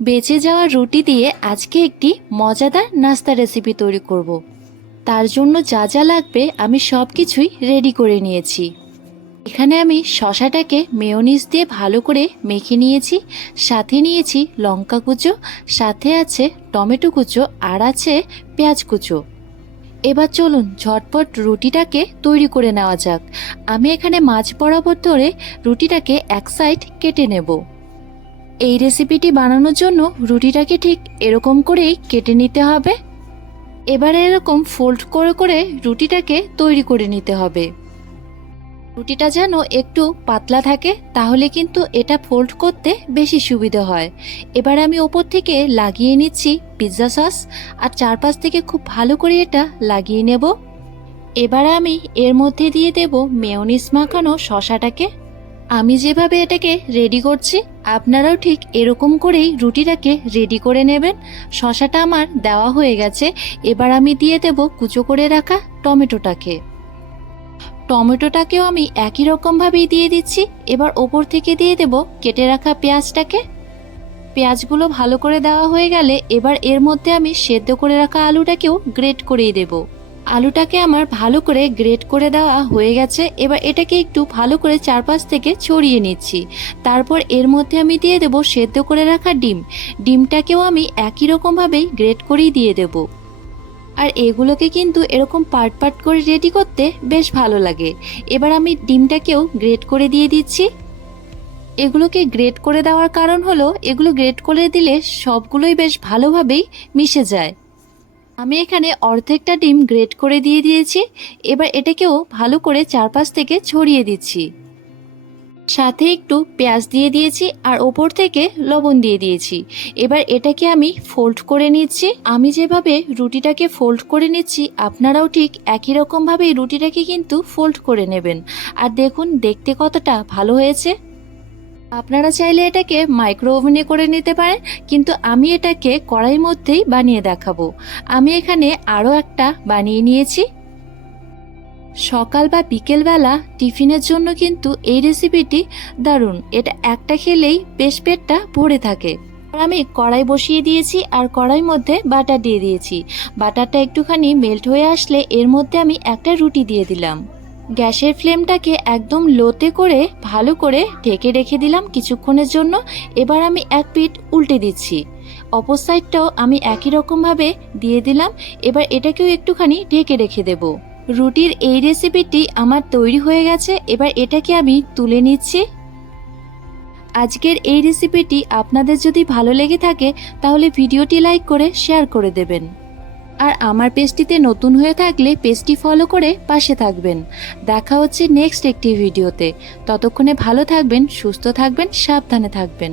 বেঁচে যাওয়া রুটি দিয়ে আজকে একটি মজাদার নাস্তা রেসিপি তৈরি করব। তার জন্য যা যা লাগবে আমি সব কিছুই রেডি করে নিয়েছি। এখানে আমি শসাটাকে মেয়োনিজ দিয়ে ভালো করে মেখে নিয়েছি, সাথে নিয়েছি লঙ্কা কুচো, সাথে আছে টমেটো কুচো আর আছে পেঁয়াজ কুচো। এবার চলুন ঝটপট রুটিটাকে তৈরি করে নেওয়া যাক। আমি এখানে মাঝ বরাবর ধরে রুটিটাকে এক সাইড কেটে নেব। এই রেসিপিটি বানানোর জন্য রুটিটাকে ঠিক এরকম করেই কেটে নিতে হবে। এবারে এরকম ফোল্ড করে করে রুটিটাকে তৈরি করে নিতে হবে। রুটিটা যেন একটু পাতলা থাকে, তাহলে কিন্তু এটা ফোল্ড করতে বেশি সুবিধা হয়। এবার আমি ওপর থেকে লাগিয়ে নিচ্ছি পিৎজা সস, আর চারপাশ থেকে খুব ভালো করে এটা লাগিয়ে নেব। এবার আমি এর মধ্যে দিয়ে দেব মেয়োনিজ মাখানো শসাটাকে। আমি যেভাবে এটাকে রেডি করছি আপনারাও ঠিক এরকম করেই রুটিটাকে রেডি করে নেবেন। শসাটা আমার দেওয়া হয়ে গেছে। এবার আমি দিয়ে দেব কুচো করে রাখা টমেটোটাকেও আমি একই রকমভাবেই দিয়ে দিচ্ছি। এবার ওপর থেকে দিয়ে দেব কেটে রাখা পেঁয়াজটাকে। পেঁয়াজগুলো ভালো করে দেওয়া হয়ে গেলে এবার এর মধ্যে আমি সেদ্ধ করে রাখা আলুটাকেও গ্রেট করেই দেব। আলুটাকে আমার ভালো করে গ্রেট করে দেওয়া হয়ে গেছে। এবার এটাকে একটু ভালো করে চারপাশ থেকে ছড়িয়ে নিচ্ছি। তারপর এর মধ্যে আমি দিয়ে দেব সেদ্ধ করে রাখা ডিমটাকেও আমি একই রকমভাবেই গ্রেট করেই দিয়ে দেব। আর এগুলোকে কিন্তু এরকম পার্ট পার্ট করে রেডি করতে বেশ ভালো লাগে। এবার আমি ডিমটাকেও গ্রেট করে দিয়ে দিচ্ছি। এগুলোকে গ্রেট করে দেওয়ার কারণ হলো এগুলো গ্রেট করে দিলে সবগুলোই বেশ ভালোভাবেই মিশে যায়। আমি এখানে অর্ধেকটা ডিম গ্রেট করে দিয়ে দিয়েছি। এবার এটাকেও ভালো করে চারপাশ থেকে ছড়িয়ে দিচ্ছি। সাথে একটু পেঁয়াজ দিয়ে দিয়েছি আর ওপর থেকে লবণ দিয়ে দিয়েছি। এবার এটাকে আমি ফোল্ড করে নিচ্ছি। আমি যেভাবে রুটিটাকে ফোল্ড করে নিচ্ছি আপনারাও ঠিক একই রকমভাবেই রুটিটাকে কিন্তু ফোল্ড করে নেবেন। আর দেখুন দেখতে কতটা ভালো হয়েছে। আপনারা চাইলে এটাকে মাইক্রো ওভেনে করে নিতে পারেন, কিন্তু আমি এটাকে কড়াইয়ের মধ্যেই বানিয়ে দেখাবো। আমি এখানে আরও একটা বানিয়ে নিয়েছি। সকাল বা বিকেলবেলা টিফিনের জন্য কিন্তু এই রেসিপিটি দারুণ। এটা একটা খেলেই বেশ পেটটা ভরে থাকে। আমি কড়াই বসিয়ে দিয়েছি আর কড়াইয়ের মধ্যে বাটার দিয়ে দিয়েছি। বাটারটা একটুখানি মেল্ট হয়ে আসলে এর মধ্যে আমি একটা রুটি দিয়ে দিলাম। গ্যাসের ফ্লেমটাকে একদম লোতে করে ভালো করে ঢেকে রেখে দিলাম কিছুক্ষণের জন্য। এবার আমি এক পিঠ উল্টে দিচ্ছি, অপর সাইডটাও আমি একই রকমভাবে দিয়ে দিলাম। এবার এটাকেও একটুখানি ঢেকে রেখে দেব। রুটির এই রেসিপিটি আমার তৈরি হয়ে গেছে। এবার এটাকে আমি তুলে নিচ্ছি। আজকের এই রেসিপিটি আপনাদের যদি ভালো লেগে থাকে তাহলে ভিডিওটি লাইক করে শেয়ার করে দেবেন। আর আমার পেজটিতে নতুন হয়ে থাকলে পেজটি ফলো করে পাশে থাকবেন। দেখা হচ্ছে নেক্সট একটি ভিডিওতে। ততক্ষণে ভালো থাকবেন, সুস্থ থাকবেন, সাবধানে থাকবেন।